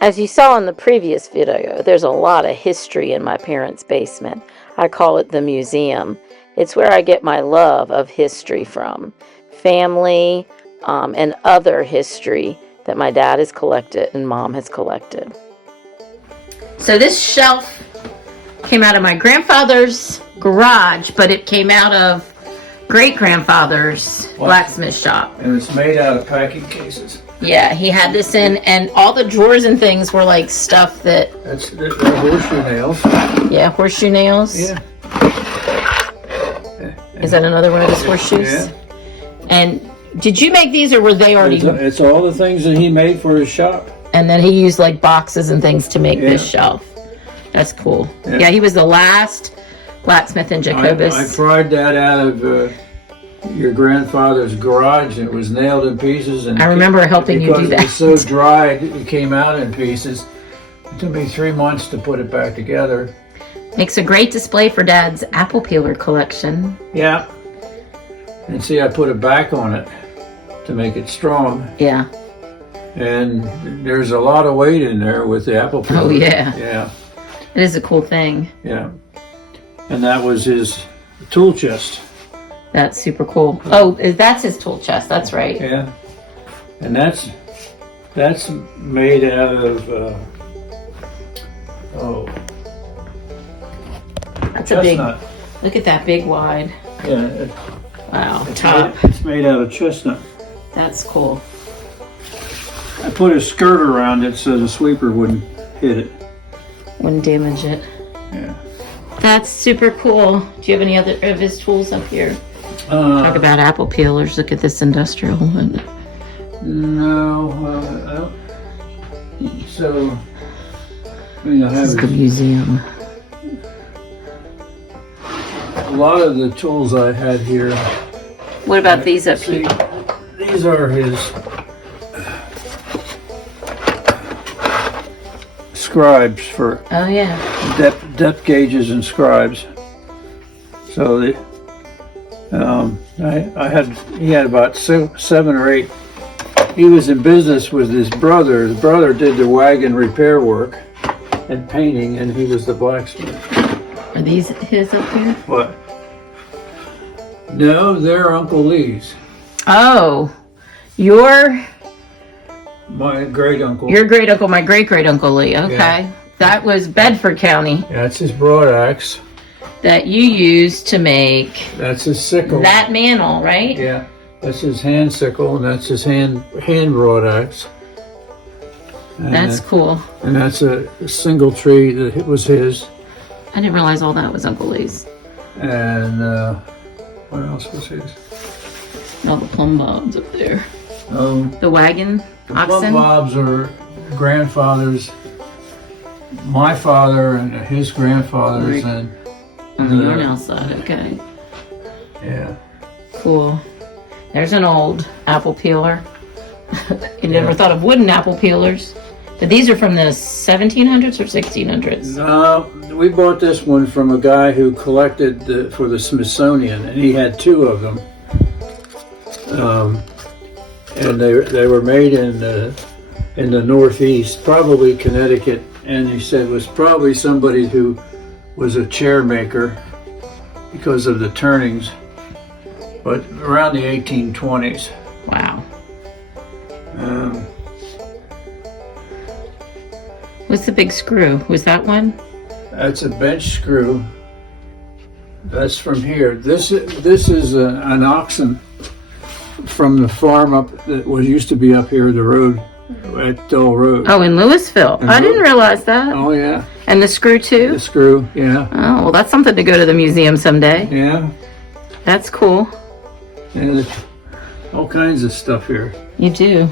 As you saw in the previous video, there's a lot of history in my parents' basement. I call it the museum. It's where I get my love of history from. Family and other history that my dad has collected and mom has collected. So this shelf came out of my grandfather's garage, but it came out of great-grandfather's blacksmith shop. And it's made out of packing cases. Yeah, he had this in, and all the drawers and things were like stuff that... They're horseshoe nails. Yeah, horseshoe nails. Yeah. Is that another one of his horseshoes? Yeah. And did you make these, or were they already... It's all the things that he made for his shop. And then he used like boxes and things to make this shelf. That's cool. Yeah, he was the last blacksmith in Jacobus. I pried that out of your grandfather's garage, and it was nailed in pieces. And I remember helping you do that. Because it was so dry, it came out in pieces. It took me 3 months to put it back together. Makes a great display for Dad's apple peeler collection. Yeah. And see, I put a back on it to make it strong. Yeah. And there's a lot of weight in there with the apple peeler. Oh, yeah. Yeah. It is a cool thing. Yeah. And that was his tool chest. That's super cool. Oh, that's his tool chest. That's right. Yeah. And that's made out of, that's chestnut. a big, look at that big wide. Yeah. Wow, top. It's made out of chestnut. That's cool. I put a skirt around it so the sweeper wouldn't hit it. Wouldn't damage it. Yeah. That's super cool. Do you have any other of his tools up here? Talk about apple peelers. Look at this industrial one. No, I don't. So, I mean, I This is have the museum. a lot of the tools I had here. What about these up See, here? these are his scribes for Oh yeah. depth gauges and scribes. So he had about 7 or 8. He was in business with his brother. His brother did the wagon repair work and painting, and he was the blacksmith. Are these his up here? What? No, they're Uncle Lee's. Oh, My great uncle. your great uncle, my great great uncle Lee. Okay, Yeah. That was Bedford County Yeah, that's his broad axe. that you used to make That's his sickle. that mantle, right? Yeah, that's his hand sickle, and that's his hand broad axe. And That's cool. And that's a single tree that was his. I didn't realize all that was Uncle Lee's. And what else was his? All the plumb bobs up there. The The wagon, plumb oxen. bobs are grandfather's, my father and his grandfather's, Right. and On the Yarnell side, okay. yeah. Cool. There's an old apple peeler. You never thought of wooden apple peelers. But these are from the 1700s or 1600s? We bought this one from a guy who collected for the Smithsonian, and he had 2 of them. And they were made in the Northeast, probably Connecticut, and he said it was probably somebody who was a chair maker because of the turnings, but around the 1820s. Wow. What's the big screw? Was that one? That's a bench screw. That's from here. This is an oxen from the farm up that used to be up here the road at Dull Road. Oh, in Louisville. I didn't realize that. Oh yeah. And the screw too? The screw, yeah. Oh, well, that's something to go to the museum someday. Yeah. That's cool. And there's all kinds of stuff here. You do.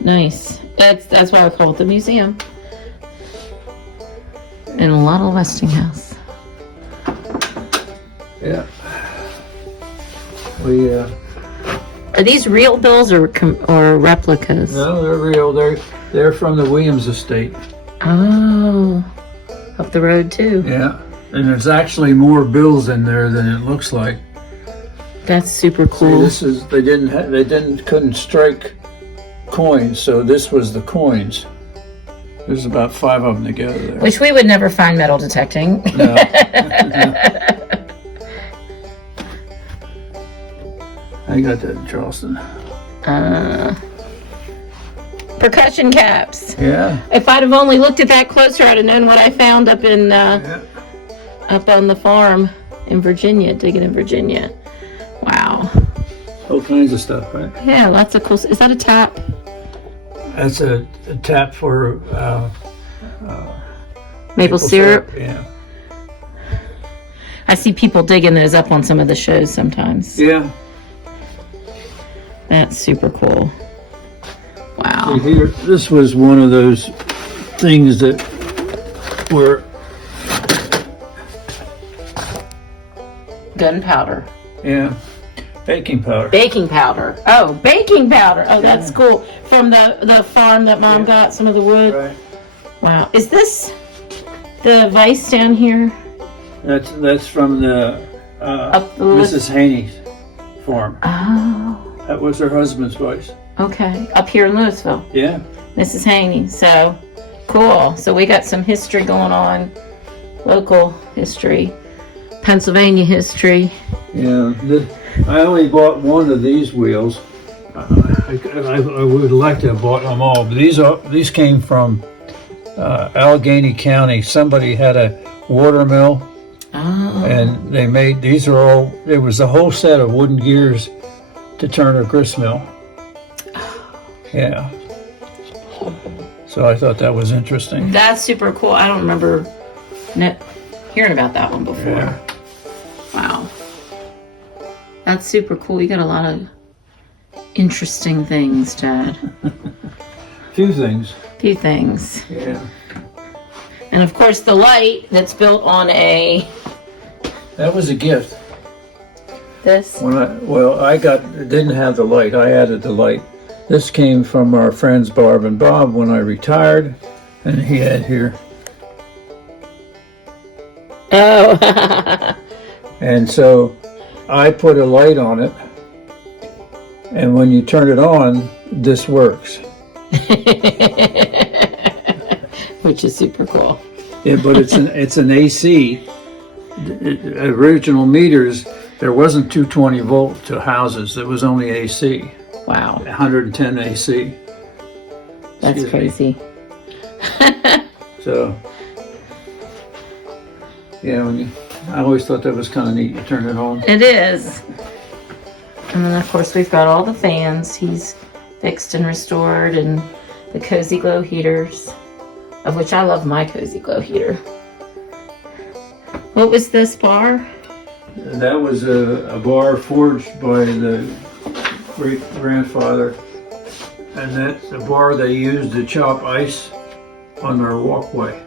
Nice. That's why I call it the museum. And a lot of Westinghouse. Yeah. Are these real bills or replicas? No, they're real. They're from the Williams estate. Oh, up the road too. Yeah. And there's actually more bills in there than it looks like. That's super See, cool. this is couldn't strike coins, so this was the coins. There's about 5 of them together there. Which we would never find metal detecting. No. I got that in Charleston. Percussion caps. Yeah. If I'd have only looked at that closer, I'd have known what I found up in up on the farm in Virginia, digging in Virginia. Wow. All kinds of stuff, right? Yeah, lots of cool. Is that a tap? That's a tap for Maple syrup. Yeah. I see people digging those up on some of the shows sometimes. Yeah. That's super cool. Wow. See here, this was one of those things that were Gunpowder. yeah, baking powder. Baking powder. Oh, baking powder. Oh, that's cool. From the farm that Mom got some of the wood. Right. Wow. Is this the vise down here? That's from the Mrs. Haney's farm. Oh. That was her husband's voice. Okay. Up here in Louisville. Yeah. Mrs. Haney. So cool. So we got some history going on. Local history. Pennsylvania history. Yeah. I only bought one of these wheels. I would like to have bought them all, but these came from Allegheny County. Somebody had a water mill, and they made these. It was a whole set of wooden gears to turn a grist mill. Yeah. So I thought that was interesting. That's super cool. I don't remember hearing about that one before. Yeah. Wow. That's super cool. You got a lot of interesting things, Dad. Few things. Few things. Yeah. And of course the light that's built on a... That was a gift. This? I didn't have the light. I added the light. This came from our friends Barb and Bob when I retired, and he had here. Oh. And so I put a light on it, and when you turn it on, this works. Which is super cool. Yeah, but it's an AC. Original meters, there wasn't 220 volt to houses. It was only AC. Wow. 110 AC. That's crazy. So, yeah, I always thought that was kind of neat. You turn it on. It is. And then, of course, we've got all the fans he's fixed and restored, and the Cozy Glow heaters, of which I love my Cozy Glow heater. What was this bar? That was a bar forged by the great-grandfather, and that's the bar they used to chop ice on their walkway.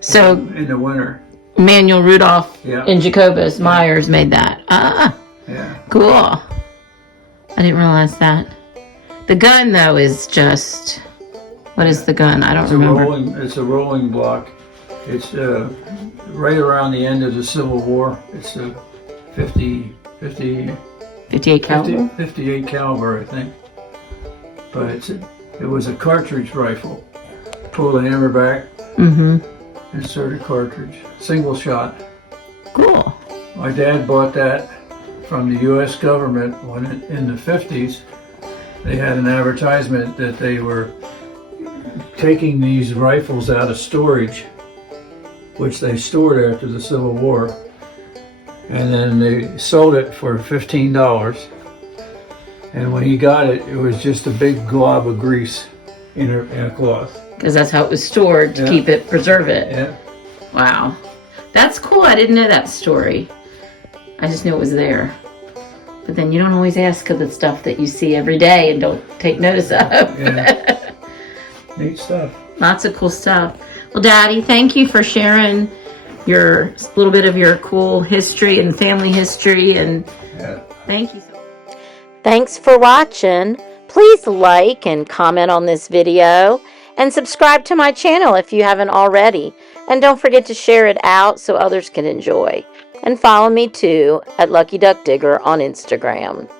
So in the winter. Manuel Rudolph Yeah. and Jacobus Myers made that. Yeah. Cool. I didn't realize that. The gun, though, is just... What is the gun? I don't remember. It's a rolling block. It's right around the end of the Civil War. It's a 58 caliber? 58 caliber, I think. But it was a cartridge rifle. Pull the hammer back, insert a cartridge. Single shot. Cool. My dad bought that from the U.S. government when in the 50s. They had an advertisement that they were taking these rifles out of storage, which they stored after the Civil War, and then they sold it for $15. And when he got it, it was just a big glob of grease in a cloth. Because that's how it was stored to keep it, preserve it. Yeah. Wow. That's cool. I didn't know that story. I just knew it was there. But then you don't always ask of the stuff that you see every day and don't take notice of. Yeah. Neat stuff. Lots of cool stuff. Well, Daddy, thank you for sharing your little bit of your cool history and family history. And thank you so much. Thanks for watching. Please like and comment on this video and subscribe to my channel if you haven't already. And don't forget to share it out so others can enjoy. And follow me too at Lucky Duck Digger on Instagram.